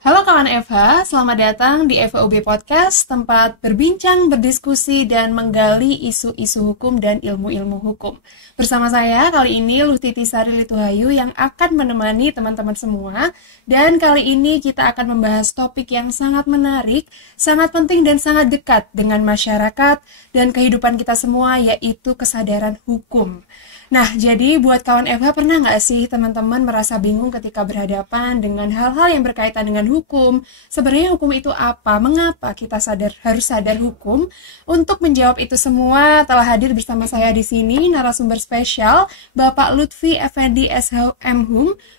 Halo kawan FH, selamat datang di FHUB Podcast, tempat berbincang, berdiskusi, dan menggali isu-isu hukum dan ilmu-ilmu hukum. Bersama saya kali ini Luhtiti Sari Lituhayu yang akan menemani teman-teman semua. Dan kali ini kita akan membahas topik yang sangat menarik, sangat penting dan sangat dekat dengan masyarakat dan kehidupan kita semua, yaitu kesadaran hukum. Nah, jadi buat kawan FH pernah nggak sih teman-teman merasa bingung ketika berhadapan dengan hal-hal yang berkaitan dengan hukum? Sebenarnya hukum itu apa? Mengapa kita harus sadar hukum? Untuk menjawab itu semua telah hadir bersama saya di sini narasumber spesial Bapak Lutfi Effendi SHM,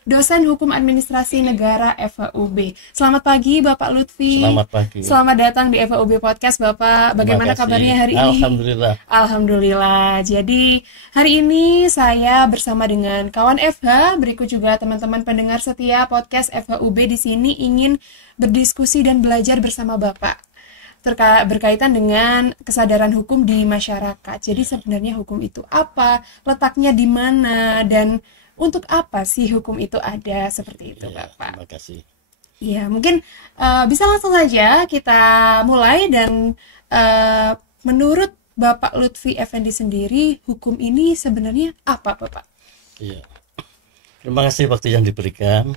dosen Hukum Administrasi Negara FHUB. Selamat pagi Bapak Lutfi. Selamat pagi. Selamat datang di FHUB Podcast Bapak. Bagaimana kabarnya hari ini? Alhamdulillah. Alhamdulillah. Jadi hari ini saya bersama dengan kawan FH, berikut juga teman-teman pendengar setia podcast FHUB di sini ingin berdiskusi dan belajar bersama Bapak berkaitan dengan kesadaran hukum di masyarakat. Jadi sebenarnya hukum itu apa, letaknya di mana, dan untuk apa sih hukum itu ada, seperti itu Bapak. Terima kasih. Ya, mungkin bisa langsung saja kita mulai dan menurut Bapak Lutfi Effendi sendiri, hukum ini sebenarnya apa, Bapak? Iya. Terima kasih waktu yang diberikan.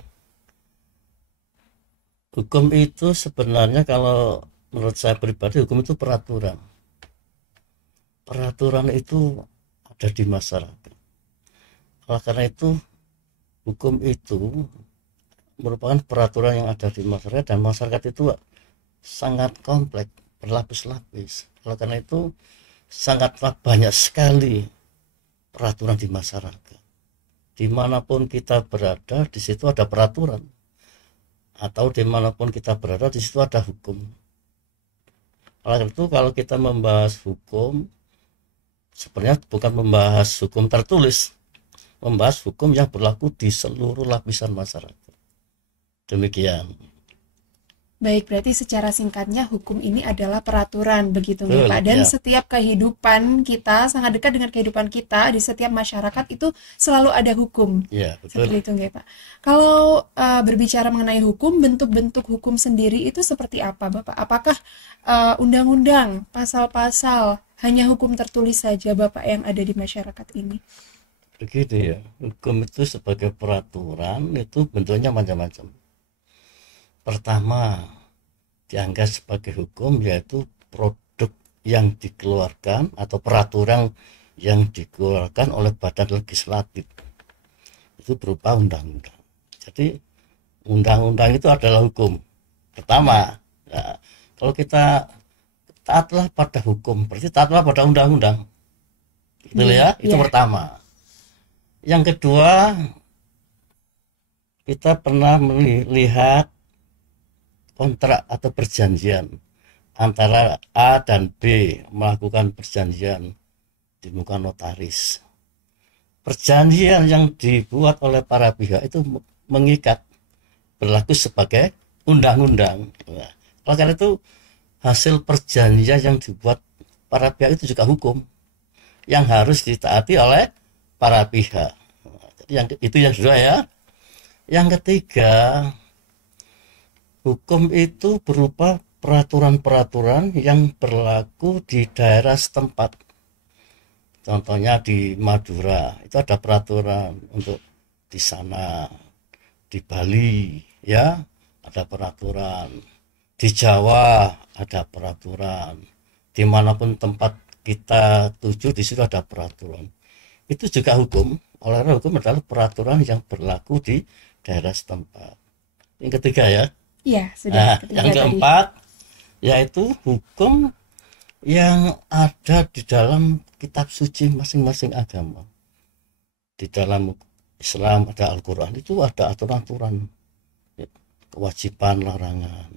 Hukum itu sebenarnya kalau menurut saya pribadi, hukum itu peraturan. Peraturan itu ada di masyarakat. Oleh karena itu, hukum itu merupakan peraturan yang ada di masyarakat, dan masyarakat itu sangat kompleks, berlapis-lapis. Oleh karena itu, sangatlah banyak sekali peraturan di masyarakat. Dimanapun kita berada, di situ ada peraturan. Atau dimanapun kita berada, di situ ada hukum. Oleh karena itu, kalau kita membahas hukum, sebenarnya bukan membahas hukum tertulis, membahas hukum yang berlaku di seluruh lapisan masyarakat. Demikian. Baik, berarti secara singkatnya hukum ini adalah peraturan, begitu ya Pak. Dan ya. Setiap kehidupan kita, sangat dekat dengan kehidupan kita, di setiap masyarakat itu selalu ada hukum. Ya, betul. Seperti itu ya Pak. Kalau berbicara mengenai hukum, bentuk-bentuk hukum sendiri itu seperti apa Bapak? Apakah undang-undang, pasal-pasal, hanya hukum tertulis saja Bapak yang ada di masyarakat ini? Begitu ya. Hukum itu sebagai peraturan itu bentuknya macam-macam. Pertama, dianggap sebagai hukum yaitu produk yang dikeluarkan atau peraturan yang dikeluarkan oleh badan legislatif. Itu berupa undang-undang. Jadi undang-undang itu adalah hukum. Pertama, ya, kalau kita taatlah pada hukum, berarti taatlah pada undang-undang. Betul ya? Itu pertama. Yang kedua, kita pernah melihat kontrak atau perjanjian antara A dan B, melakukan perjanjian di muka notaris. Perjanjian yang dibuat oleh para pihak itu mengikat, berlaku sebagai undang-undang. Nah, oleh karena itu hasil perjanjian yang dibuat para pihak itu juga hukum yang harus ditaati oleh para pihak. Nah, jadi itu yang kedua ya. Yang ketiga, hukum itu berupa peraturan-peraturan yang berlaku di daerah setempat. Contohnya di Madura, itu ada peraturan untuk di sana. Di Bali, ya, ada peraturan. Di Jawa ada peraturan. Dimanapun tempat kita tuju, di situ ada peraturan. Itu juga hukum. Oleh karena hukum adalah peraturan yang berlaku di daerah setempat. Yang ketiga ya. Iya, sudah. Yang keempat yaitu hukum yang ada di dalam kitab suci masing-masing agama. Di dalam Islam ada Al-Quran, itu ada aturan-aturan, kewajiban, larangan.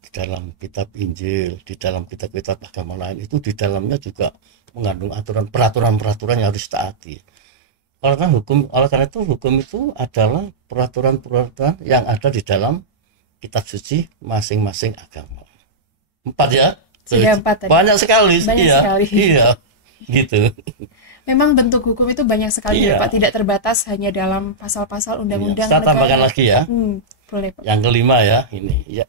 Di dalam kitab Injil, di dalam kitab-kitab agama lain, itu di dalamnya juga mengandung aturan, peraturan-peraturan yang harus ditaati. Oleh karena itu hukum itu adalah peraturan-peraturan yang ada di dalam kitab suci masing-masing agama. 4 ya? Sudah 4 tadi. Banyak sekali. Banyak sekali. Iya, gitu. Memang bentuk hukum itu banyak sekali Iya. Pak, tidak terbatas hanya dalam pasal-pasal undang-undang Saya tambahkan negara. lagi ya. boleh Pak. Yang kelima ya, ini ya,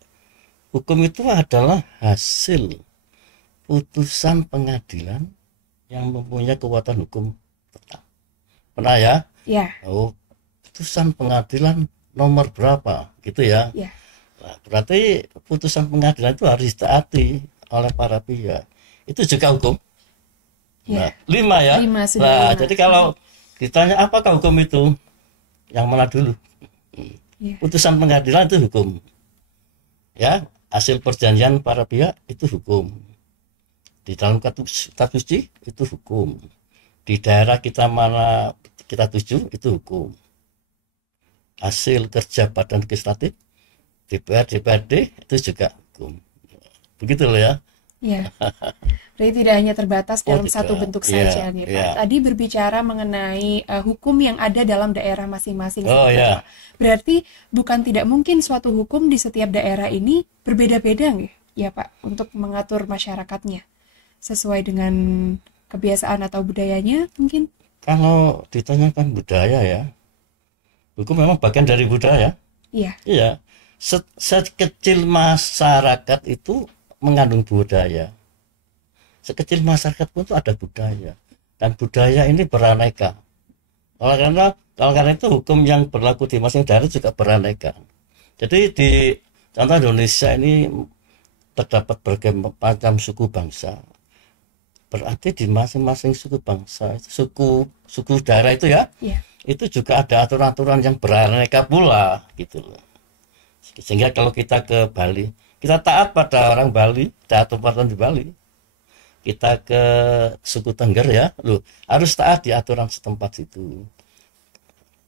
hukum itu adalah hasil putusan pengadilan yang mempunyai kekuatan hukum tetap. Pernah ya? Ya, Oh, putusan pengadilan nomor berapa gitu ya. ya, Nah, berarti putusan pengadilan itu harus ditaati oleh para pihak. Itu juga hukum. Nah, ya. 5 ya. 5 sudah Nah, 5. jadi kalau ditanya apakah hukum itu, yang mana dulu? Ya, Putusan pengadilan itu hukum. Ya, hasil perjanjian para pihak itu hukum. Di dalam kitab suci itu hukum. Di daerah kita mana kita tuju itu hukum. Hasil kerja badan legislatif DPR DPRD itu juga hukum. Begitu loh ya. ya. Berarti tidak hanya terbatas dalam satu tidak. bentuk Iya, saja nih Pak. iya. Tadi berbicara mengenai hukum yang ada dalam daerah masing-masing. Oh, seperti ya. itu, Pak. Berarti bukan tidak mungkin suatu hukum di setiap daerah ini berbeda-beda nih, ya Pak, untuk mengatur masyarakatnya sesuai dengan kebiasaan atau budayanya mungkin. Kalau ditanyakan budaya ya, hukum memang bagian dari budaya. Iya, Iya. Sekecil masyarakat itu mengandung budaya. Sekecil masyarakat pun itu ada budaya. Dan budaya ini beraneka. Kalau karena itu hukum yang berlaku di masing-masing daerah juga beraneka. Jadi di contoh Indonesia ini terdapat berbagai macam suku bangsa. Berarti di masing-masing suku bangsa, suku daerah itu ya, iya, itu juga ada aturan-aturan yang beraneka pula gitu loh. Sehingga kalau kita ke Bali, kita taat pada orang Bali, taat aturan di Bali. Kita ke suku Tengger ya, loh, harus taat di aturan setempat itu.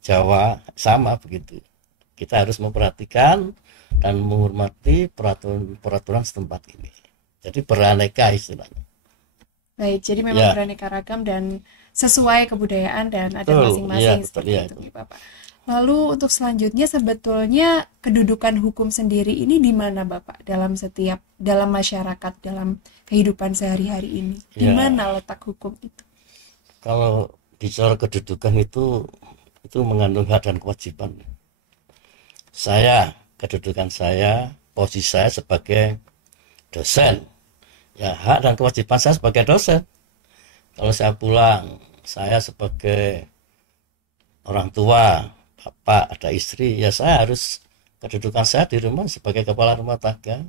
Jawa sama begitu. Kita harus memperhatikan dan menghormati peraturan setempat ini. Jadi beraneka istilahnya. baik. Jadi memang Ya, beraneka ragam dan sesuai kebudayaan dan adat betul. masing-masing Ya, betul seperti ya itu itu. nih Bapak. Lalu untuk selanjutnya sebetulnya kedudukan hukum sendiri ini di mana Bapak dalam masyarakat, dalam kehidupan sehari-hari ini? Di Ya, mana letak hukum itu? kalau bicara kedudukan itu mengandung hak dan kewajiban. Kedudukan saya, posisi saya sebagai dosen. Ya, hak dan kewajiban saya sebagai dosen. Kalau saya pulang, saya sebagai orang tua, bapak, ada istri, ya saya harus kedudukan saya di rumah sebagai kepala rumah tangga.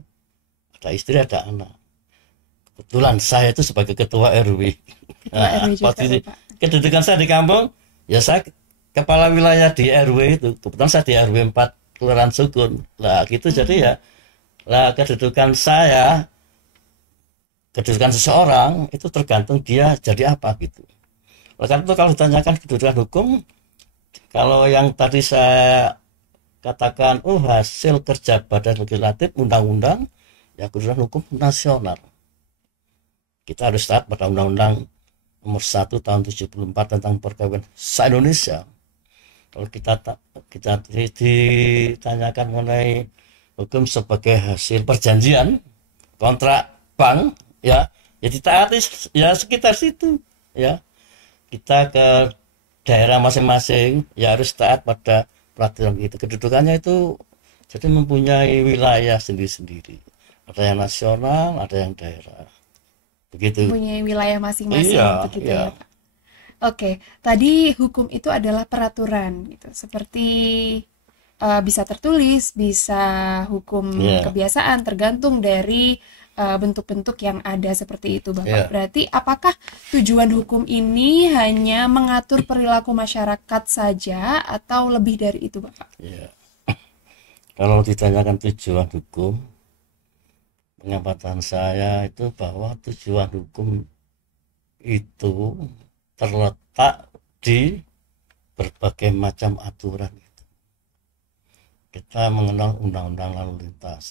Ada istri, ada anak. Kebetulan saya itu sebagai ketua RW. Ketua RW juga Posisi Bapak. kedudukan saya di kampung, ya saya kepala wilayah di RW itu. Kebetulan saya di RW 4 Kelurahan Sukun. Lah gitu jadi ya. Lah kedudukan seseorang itu tergantung dia jadi apa gitu. Oleh karena itu kalau ditanyakan kedudukan hukum, kalau yang tadi saya katakan, hasil kerja badan legislatif, undang-undang, ya kedudukan hukum nasional. Kita harus taat pada Undang-Undang Nomor 1 Tahun 74 tentang perkawinan se-Indonesia. Kalau kita ditanyakan mengenai hukum sebagai hasil perjanjian, kontrak bank, ya ditaati ya sekitar situ, ya. Kita ke daerah masing-masing, ya harus taat pada peraturan itu. Kedudukannya itu jadi mempunyai wilayah sendiri-sendiri. Ada yang nasional, ada yang daerah. Begitu. Mempunyai wilayah masing-masing Iya, begitu iya. ya Pak. Oke, tadi hukum itu adalah peraturan gitu. Seperti bisa tertulis, bisa hukum Iya, kebiasaan tergantung dari bentuk-bentuk yang ada seperti itu Bapak. iya. Berarti apakah tujuan hukum ini hanya mengatur perilaku masyarakat saja atau lebih dari itu Bapak? Iya. Kalau ditanyakan tujuan hukum, pengamatan saya itu bahwa tujuan hukum itu terletak di berbagai macam aturan. Kita mengenal undang-undang lalu lintas.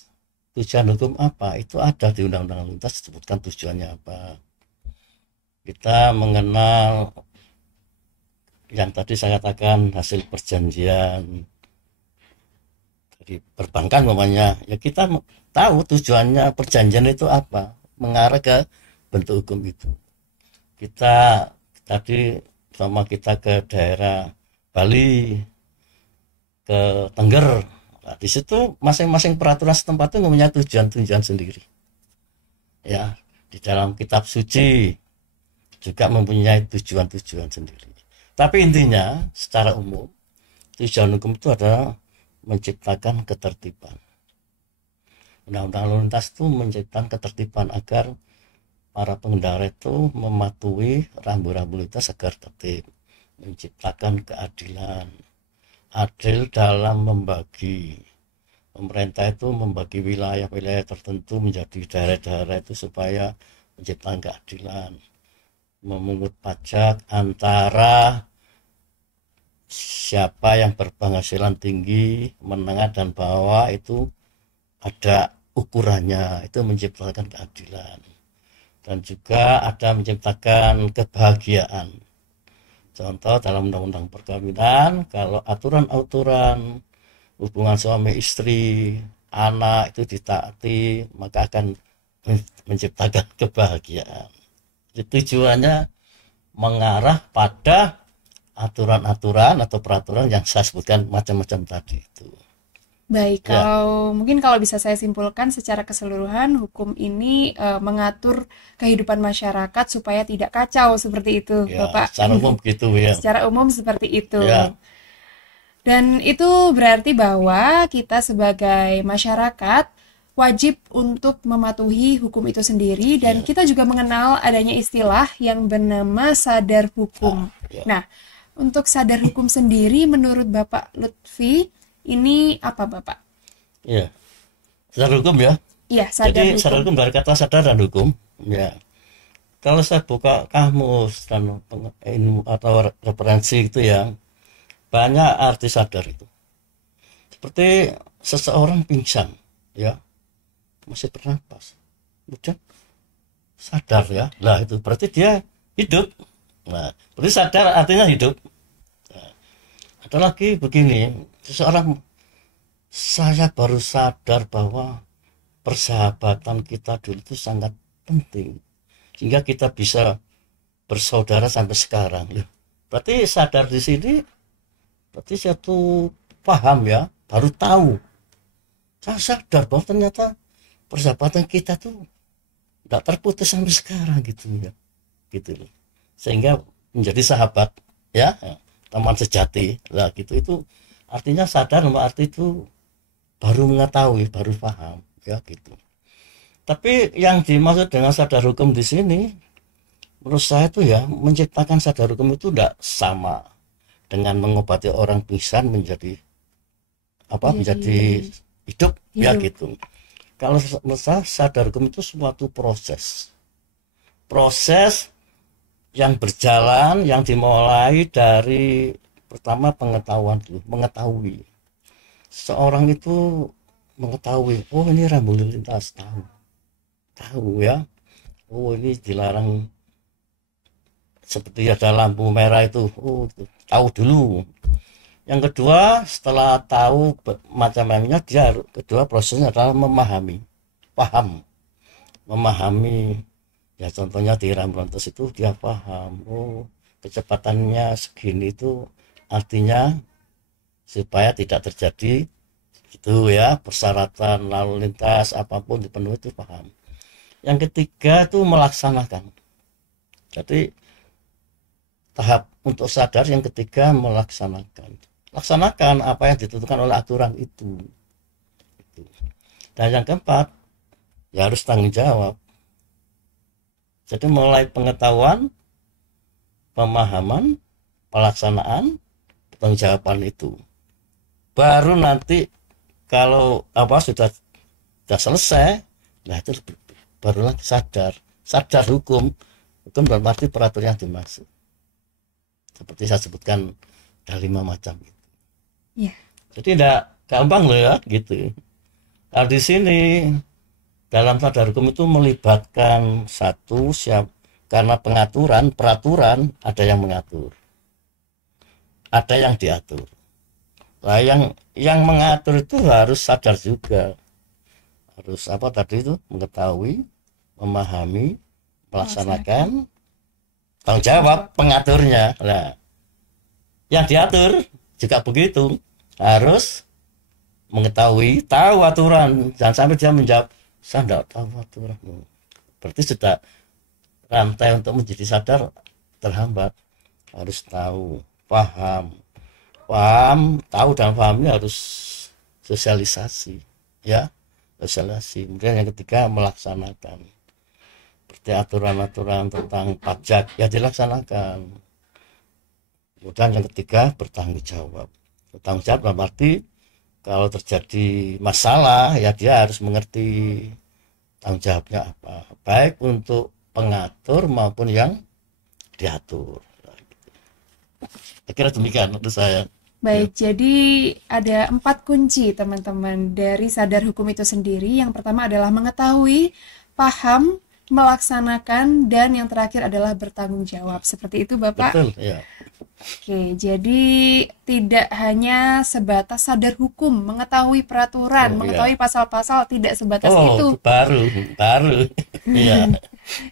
Tujuan hukum apa? Itu ada di undang-undang lalu lintas, disebutkan tujuannya apa. Kita mengenal yang tadi saya katakan hasil perjanjian dari perbankan umpamanya, ya kita tahu tujuannya perjanjian itu apa, mengarah ke bentuk hukum itu. Kita tadi sama kita ke daerah Bali, ke Tengger, Nah, di situ masing-masing peraturan setempat itu mempunyai tujuan-tujuan sendiri. Ya, di dalam kitab suci juga mempunyai tujuan-tujuan sendiri. Tapi intinya secara umum tujuan hukum itu adalah menciptakan ketertiban. Undang-undang lalu lintas itu menciptakan ketertiban agar para pengendara itu mematuhi rambu-rambu lintas agar tertib, menciptakan keadilan, adil dalam membagi. Pemerintah itu membagi wilayah-wilayah tertentu menjadi daerah-daerah itu supaya menciptakan keadilan, memungut pajak antara siapa yang berpenghasilan tinggi, menengah dan bawah itu ada ukurannya, itu menciptakan keadilan. Dan juga ada menciptakan kebahagiaan. Contoh dalam undang-undang perkawinan, kalau aturan-aturan hubungan suami istri, anak itu ditaati, maka akan menciptakan kebahagiaan. Jadi tujuannya mengarah pada aturan-aturan atau peraturan yang saya sebutkan macam-macam tadi itu. Baik, Ya, mungkin kalau bisa saya simpulkan secara keseluruhan, hukum ini mengatur kehidupan masyarakat supaya tidak kacau seperti itu, ya, Bapak. secara umum gitu ya. Secara umum seperti itu. Ya, Dan itu berarti bahwa kita sebagai masyarakat wajib untuk mematuhi hukum itu sendiri dan ya, kita juga mengenal adanya istilah yang bernama sadar hukum. ya, Nah, untuk sadar hukum sendiri menurut Bapak Lutfi, ini apa Bapak? ya. Secara hukum ya. Iya, sadar Jadi secara hukum. hukum dari kata sadar dan hukum. Ya. Kalau saya buka kamus dan ilmu atau referensi itu ya, banyak arti sadar itu. Seperti seseorang pingsan, ya, masih bernapas, kemudian sadar ya, lah itu berarti dia hidup. Nah, berarti sadar artinya hidup. Nah, ada lagi begini, seseorang saya baru sadar bahwa persahabatan kita dulu itu sangat penting sehingga kita bisa bersaudara sampai sekarang. Loh, berarti sadar di sini berarti satu paham ya, baru tahu. Saya sadar bahwa ternyata persahabatan kita tuh tidak terputus sampai sekarang gitu ya, gitu loh. Sehingga menjadi sahabat ya, teman sejati lah gitu. Itu artinya sadar, arti itu baru mengetahui, baru paham ya gitu. Tapi yang dimaksud dengan sadar hukum di sini menurut saya itu ya, menciptakan sadar hukum itu tidak sama dengan mengobati orang pingsan menjadi menjadi hidup ya Hidup. gitu. Kalau menurut saya sadar hukum itu suatu proses yang berjalan, yang dimulai dari pertama pengetahuan dulu, mengetahui. Seorang itu mengetahui, oh ini rambu lalu lintas, tahu ya, oh ini dilarang seperti ada lampu merah itu, oh itu tahu dulu. Yang kedua, setelah tahu macam-macamnya, dia kedua prosesnya adalah paham, memahami. Ya contohnya di rambu lintas itu dia paham, oh kecepatannya segini itu artinya supaya tidak terjadi itu ya, persyaratan lalu lintas apapun dipenuhi, itu paham. Yang ketiga itu melaksanakan. Jadi tahap untuk sadar yang ketiga melaksanakan apa yang ditentukan oleh aturan itu. Dan yang keempat ya harus tanggung jawab. Jadi mulai pengetahuan, pemahaman, pelaksanaan, tanggung jawaban itu. Baru nanti kalau sudah selesai, nah itu barulah sadar hukum dalam arti peraturan yang dimaksud. Seperti saya sebutkan ada 5 macam itu. Ya. Jadi tidak gampang loh ya gitu. Kalau di sini dalam sadar hukum itu melibatkan karena peraturan ada yang mengatur, ada yang diatur. Nah, yang mengatur itu harus sadar juga, harus itu mengetahui, memahami, melaksanakan, tanggung jawab pengaturnya. Nah, yang diatur juga begitu, harus tahu aturan, jangan sampai dia menjawab saya tidak tahu aturan. Berarti sudah rantai untuk menjadi sadar terhambat. Harus tahu, paham, tahu dan pahamnya harus sosialisasi, ya, sosialisasi. Kemudian yang ketiga melaksanakan, seperti aturan-aturan tentang pajak ya dilaksanakan. Kemudian yang ketiga bertanggung jawab dalam arti kalau terjadi masalah ya dia harus mengerti tanggung jawabnya apa, baik untuk pengatur maupun yang diatur. Saya kira demikian untuk saya. Baik, jadi ada 4 kunci teman-teman dari sadar hukum itu sendiri. Yang pertama adalah mengetahui, paham, melaksanakan, dan yang terakhir adalah bertanggung jawab. Seperti itu Bapak? Betul, ya. Oke, jadi tidak hanya sebatas sadar hukum, mengetahui peraturan, mengetahui pasal-pasal, tidak sebatas itu. baru. Iya.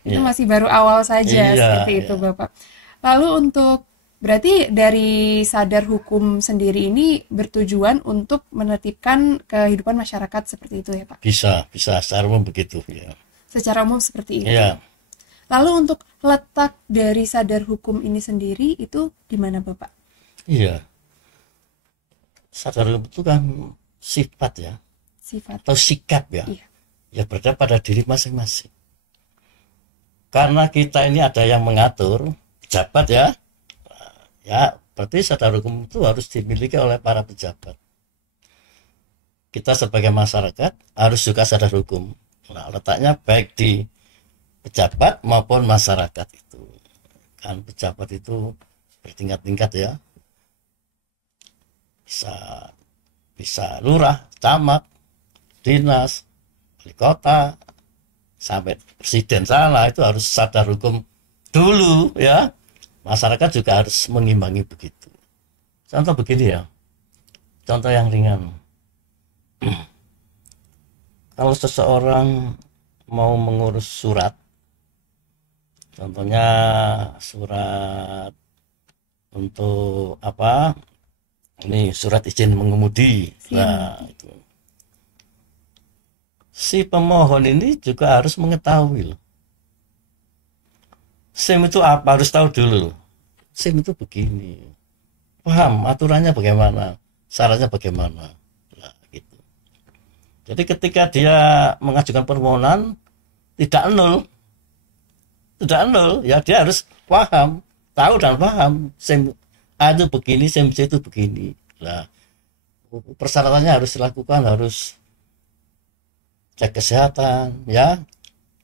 Itu masih baru awal saja, seperti itu Bapak. Lalu untuk berarti dari sadar hukum sendiri ini bertujuan untuk menertibkan kehidupan masyarakat seperti itu ya Pak? Bisa secara umum begitu ya. Secara umum seperti itu. Iya. Lalu untuk letak dari sadar hukum ini sendiri itu di mana Bapak? Iya. Sadar hukum itu kan sifat ya. Sifat. Atau sikap ya. Iya. Ya berada pada diri masing-masing. Karena kita ini ada yang mengatur, pejabat ya. Ya, berarti sadar hukum itu harus dimiliki oleh para pejabat. Kita sebagai masyarakat harus juga sadar hukum. Nah, letaknya baik di pejabat maupun masyarakat itu. Kan pejabat itu bertingkat-tingkat ya. Bisa lurah, camat, dinas, wali kota, sampai presiden sana itu harus sadar hukum dulu ya. Masyarakat juga harus mengimbangi begitu. Contoh begini ya, contoh yang ringan. Kalau seseorang mau mengurus surat, contohnya surat untuk apa? Ini surat izin mengemudi. Nah, itu. Si pemohon ini juga harus mengetahui loh. SIM itu apa? Harus tahu dulu. SIM itu begini. Paham aturannya bagaimana? Syaratnya bagaimana? Nah, gitu. Jadi ketika dia mengajukan permohonan tidak nol, ya dia harus paham, tahu dan paham. SIM A itu begini, SIM C itu begini. Nah, persyaratannya harus dilakukan, harus cek kesehatan, ya,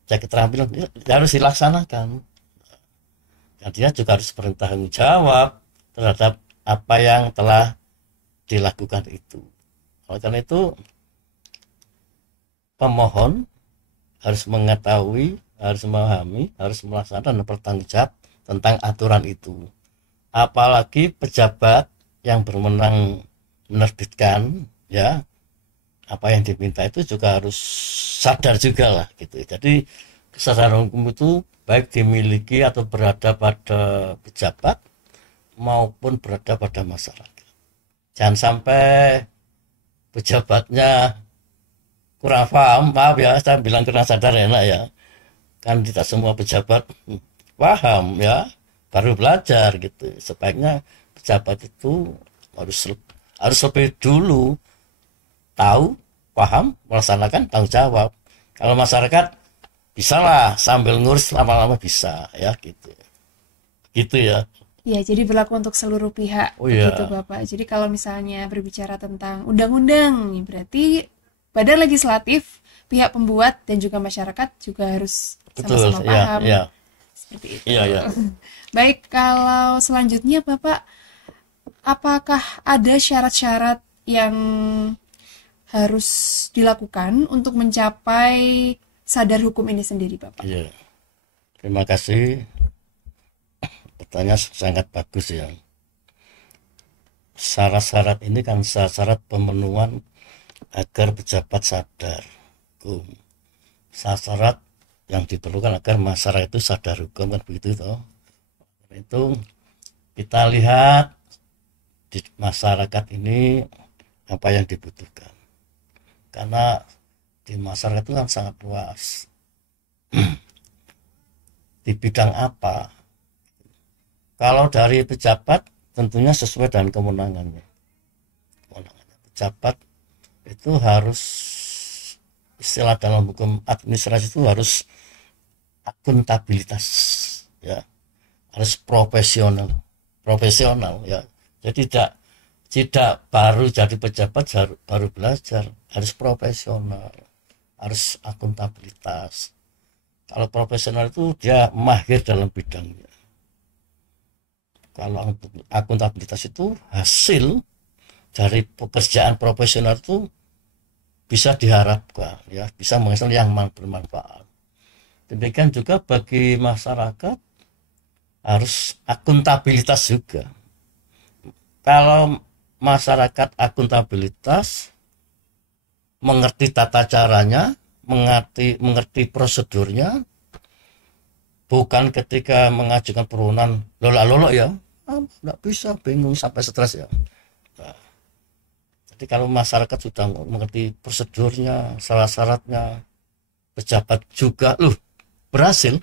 cek keterampilan, ya, harus dilaksanakan. Dan dia juga harus bertanggung jawab terhadap apa yang telah dilakukan itu. Oleh karena itu, pemohon harus mengetahui, harus memahami, harus melaksanakan dan bertanggung jawab tentang aturan itu. Apalagi pejabat yang berwenang menerbitkan, ya, apa yang diminta itu juga harus sadar juga lah, gitu. Jadi kesadaran hukum itu baik dimiliki atau berada pada pejabat maupun berada pada masyarakat. Jangan sampai pejabatnya kurang paham, maaf ya, saya bilang kurang sadar enak ya. Kan tidak semua pejabat paham ya, baru belajar gitu. Sebaiknya pejabat itu harus lebih dulu tahu, paham, melaksanakan, tanggung jawab. Kalau masyarakat bisa lah sambil ngurus lama-lama bisa ya gitu ya. Ya, jadi berlaku untuk seluruh pihak begitu Bapak. Jadi kalau misalnya berbicara tentang undang-undang, berarti badan legislatif, pihak pembuat dan juga masyarakat juga harus sama-sama paham. Seperti itu. Iya. Baik, kalau selanjutnya Bapak, apakah ada syarat-syarat yang harus dilakukan untuk mencapai sadar hukum ini sendiri Bapak? Iya. Terima kasih. Pertanyaan sangat bagus ya. Syarat-syarat ini kan syarat pemenuhan agar pejabat sadar hukum. Syarat yang diperlukan agar masyarakat itu sadar hukum kan begitu toh. Itu kita lihat di masyarakat ini apa yang dibutuhkan. karena di masyarakat itu kan sangat luas. Di bidang apa? Kalau dari pejabat tentunya sesuai dengan kewenangannya. Pejabat itu harus, istilah dalam hukum administrasi itu harus akuntabilitas, ya, harus profesional ya. Jadi tidak baru jadi pejabat baru belajar, harus profesional, harus akuntabilitas. Kalau profesional itu dia mahir dalam bidangnya. Kalau akuntabilitas itu hasil dari pekerjaan profesional itu bisa diharapkan, ya, bisa menghasilkan yang bermanfaat. Demikian juga bagi masyarakat harus akuntabilitas juga. Kalau masyarakat akuntabilitas, mengerti tata caranya, mengerti prosedurnya, bukan ketika mengajukan permohonan lolo ya, nggak bisa, bingung sampai stres ya. Nah, jadi kalau masyarakat sudah mengerti prosedurnya, syarat-syaratnya, pejabat juga berhasil,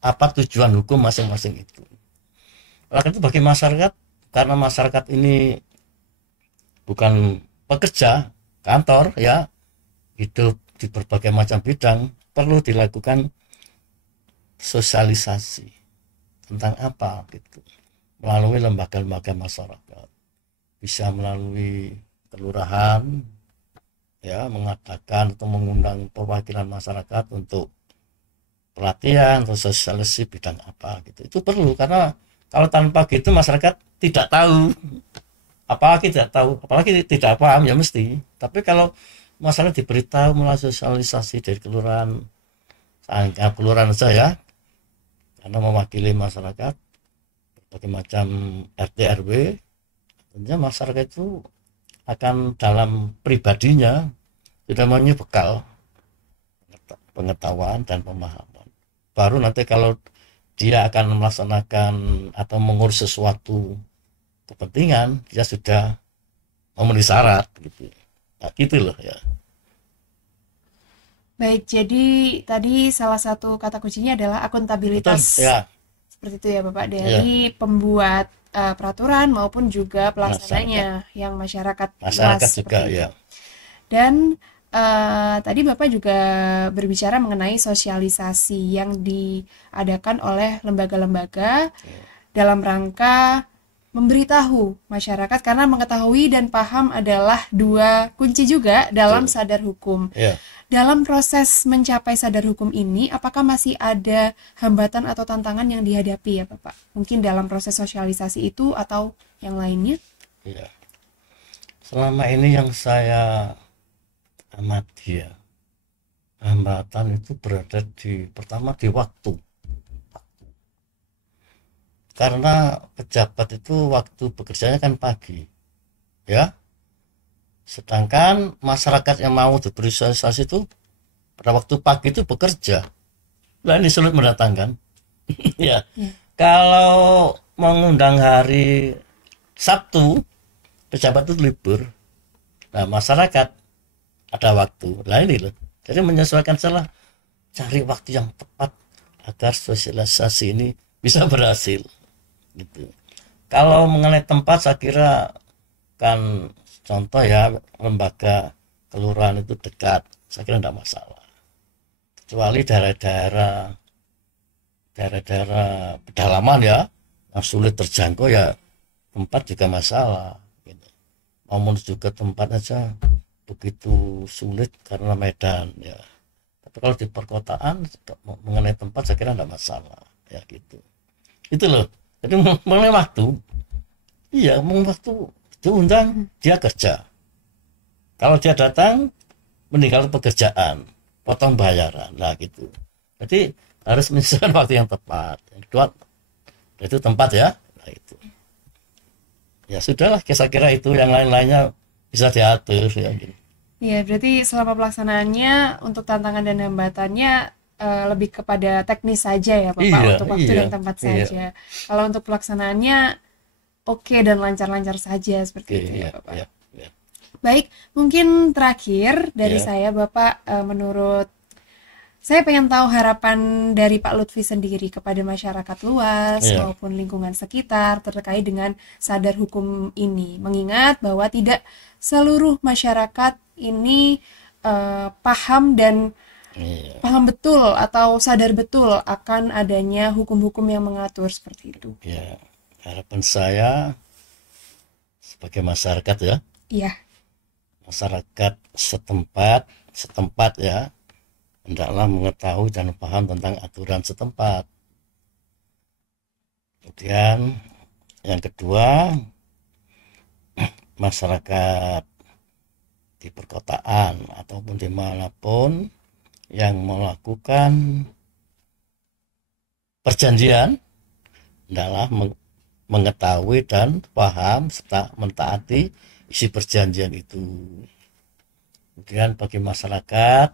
apa tujuan hukum masing-masing itu. Oleh itu bagi masyarakat, karena masyarakat ini bukan pekerja kantor ya, hidup di berbagai macam bidang, perlu dilakukan sosialisasi tentang apa gitu, melalui lembaga-lembaga masyarakat, bisa melalui kelurahan ya, mengadakan atau mengundang perwakilan masyarakat untuk pelatihan atau sosialisasi bidang apa gitu. Itu perlu, karena kalau tanpa gitu masyarakat tidak tahu, apalagi tidak paham ya mesti. Tapi kalau masyarakat diberitahu melalui sosialisasi dari kelurahan saya, karena mewakili masyarakat berbagai macam RT RW, tentunya masyarakat itu akan dalam pribadinya sudah mempunyai bekal pengetahuan dan pemahaman. Baru nanti kalau dia akan melaksanakan atau mengurus sesuatu kepentingan, dia sudah memenuhi syarat gitu. Nah, gitu loh ya. Baik, jadi tadi salah satu kata kuncinya adalah akuntabilitas. Betul, ya. Seperti itu ya Bapak, dari pembuat peraturan maupun juga pelaksananya yang masyarakat luas, juga ya. Dan tadi Bapak juga berbicara mengenai sosialisasi yang diadakan oleh lembaga-lembaga dalam rangka memberitahu masyarakat, karena mengetahui dan paham adalah dua kunci juga dalam sadar hukum. Dalam proses mencapai sadar hukum ini, apakah masih ada hambatan atau tantangan yang dihadapi ya Bapak? Mungkin dalam proses sosialisasi itu atau yang lainnya? Iya. Selama ini yang saya amati ya, hambatan itu berada pertama di waktu. Karena pejabat itu waktu bekerjanya kan pagi, ya. Sedangkan masyarakat yang mau diberi sosialisasi itu pada waktu pagi itu bekerja. Nah, ini sulit mendatangkan. Ya. Kalau mengundang hari Sabtu, pejabat itu libur. Nah, masyarakat ada waktu. Nah, ini loh. Jadi menyesuaikan salah, cari waktu yang tepat agar sosialisasi ini bisa berhasil. Gitu. Kalau mengenai tempat, saya kira kan contoh ya, lembaga kelurahan itu dekat, saya kira tidak masalah. Kecuali daerah-daerah pedalaman ya, yang sulit terjangkau ya, tempat juga masalah. Gitu. Mau menuju ke tempat aja begitu sulit karena medan ya. Tapi kalau di perkotaan mengenai tempat saya kira tidak masalah ya gitu. Itu loh. Jadi mengenai waktu, iya, mengenai waktu diundang dia kerja. Kalau dia datang meninggal pekerjaan, potong bayaran, lah gitu. Jadi harus menyesuaikan waktu yang tepat. Yang kedua itu tempat ya, nah itu. Ya sudahlah, saya kira itu, yang lain-lainnya bisa diatur ya. Gitu. Ya, berarti selama pelaksanaannya untuk tantangan dan hambatannya lebih kepada teknis saja ya Bapak, untuk waktu dan tempat saja. Kalau untuk pelaksanaannya oke dan lancar-lancar saja seperti itu ya Bapak. Baik, mungkin terakhir dari Ya. saya Bapak, menurut saya pengen tahu harapan dari Pak Lutfi sendiri kepada masyarakat luas Ya. maupun lingkungan sekitar terkait dengan sadar hukum ini. Mengingat bahwa tidak seluruh masyarakat ini paham dan Iya. paham betul atau sadar betul akan adanya hukum-hukum yang mengatur seperti itu. Ya. Harapan saya sebagai masyarakat ya, Iya, masyarakat setempat ya, hendaklah mengetahui dan paham tentang aturan setempat. Kemudian yang kedua, masyarakat di perkotaan ataupun dimanapun yang melakukan perjanjian hendaklah mengetahui dan paham serta mentaati isi perjanjian itu. Kemudian bagi masyarakat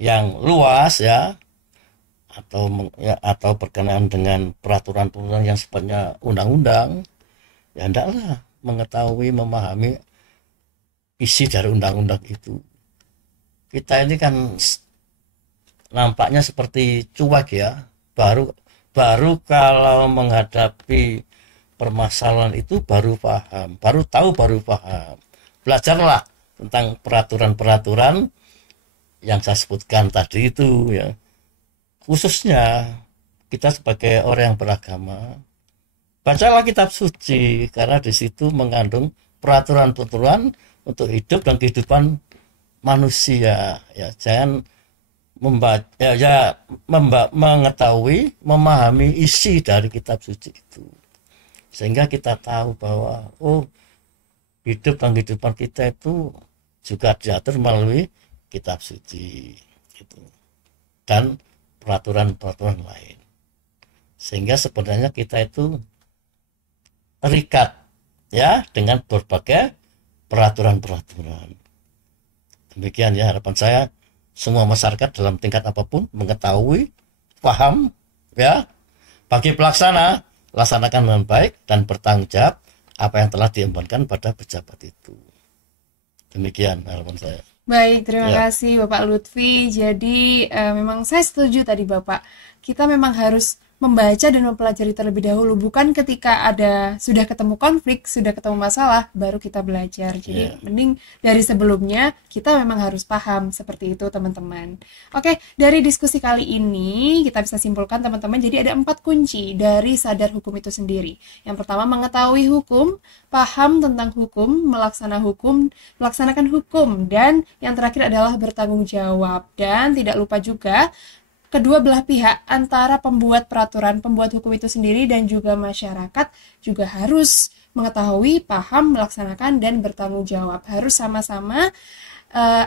yang luas ya, atau berkenaan dengan peraturan-peraturan yang sifatnya undang-undang, ya hendaklah mengetahui, memahami isi dari undang-undang itu. Kita ini kan nampaknya seperti cuek ya, baru kalau menghadapi permasalahan itu baru paham, baru tahu, baru paham. Belajarlah tentang peraturan-peraturan yang saya sebutkan tadi itu ya. Khususnya kita sebagai orang yang beragama, bacalah kitab suci karena di situ mengandung peraturan-peraturan untuk hidup dan kehidupan manusia. Ya, jangan mengetahui, memahami isi dari kitab suci itu. Sehingga kita tahu bahwa hidup dan kehidupan kita itu juga diatur melalui kitab suci gitu. Dan peraturan-peraturan lain, sehingga sebenarnya kita itu terikat ya dengan berbagai peraturan-peraturan. Demikian ya harapan saya, semua masyarakat dalam tingkat apapun mengetahui, paham ya. Bagi pelaksana, laksanakan dengan baik dan bertanggung jawab apa yang telah diembankan pada pejabat itu. Demikian harapan saya. baik, terima Ya. kasih Bapak Lutfi. Jadi memang saya setuju tadi Bapak. Kita memang harus membaca dan mempelajari terlebih dahulu, bukan ketika sudah ketemu konflik, sudah ketemu masalah, baru kita belajar. Jadi Ya. mending dari sebelumnya kita memang harus paham seperti itu teman-teman. Oke, dari diskusi kali ini kita bisa simpulkan teman-teman, jadi ada 4 kunci dari sadar hukum itu sendiri. Yang pertama, mengetahui hukum, paham tentang hukum, melaksanakan hukum, dan yang terakhir adalah bertanggung jawab. Dan tidak lupa juga kedua belah pihak antara pembuat peraturan, pembuat hukum itu sendiri dan juga masyarakat juga harus mengetahui, paham, melaksanakan, dan bertanggung jawab. Harus sama-sama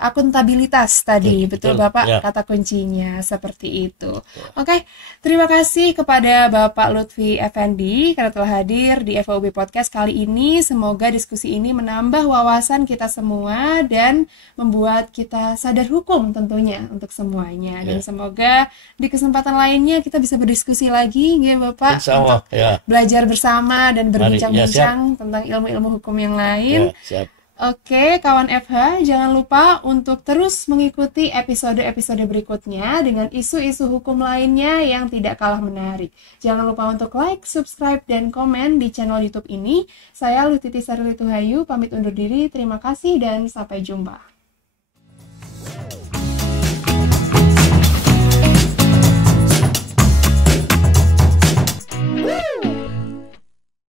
akuntabilitas tadi, betul Bapak Ya. kata kuncinya seperti itu. Oke, terima kasih kepada Bapak Lutfi Effendi karena telah hadir di FOB Podcast kali ini. Semoga diskusi ini menambah wawasan kita semua dan membuat kita sadar hukum tentunya untuk semuanya. Dan semoga di kesempatan lainnya kita bisa berdiskusi lagi ya Bapak, Insya Allah untuk ya. belajar bersama dan Mari, ya, berbincang-bincang tentang ilmu-ilmu hukum yang lain. Ya, siap. Oke, kawan FH, jangan lupa untuk terus mengikuti episode-episode berikutnya dengan isu-isu hukum lainnya yang tidak kalah menarik. Jangan lupa untuk like, subscribe, dan komen di channel YouTube ini. Saya Lutiti Sarilituhayu, pamit undur diri. Terima kasih dan sampai jumpa.